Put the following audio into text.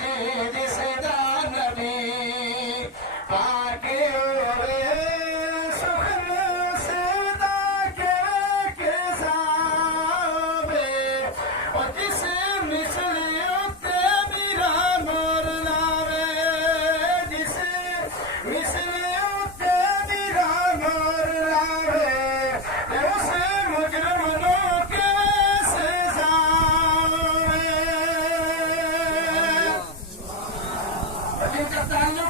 जी दिसदा नबी पाके वे सुखन सदा के सावे और जिस मिसले उत्ते मेरा मोर लावे जिस मिसले उत्ते मेरा मोर लावे उस मुजरम Está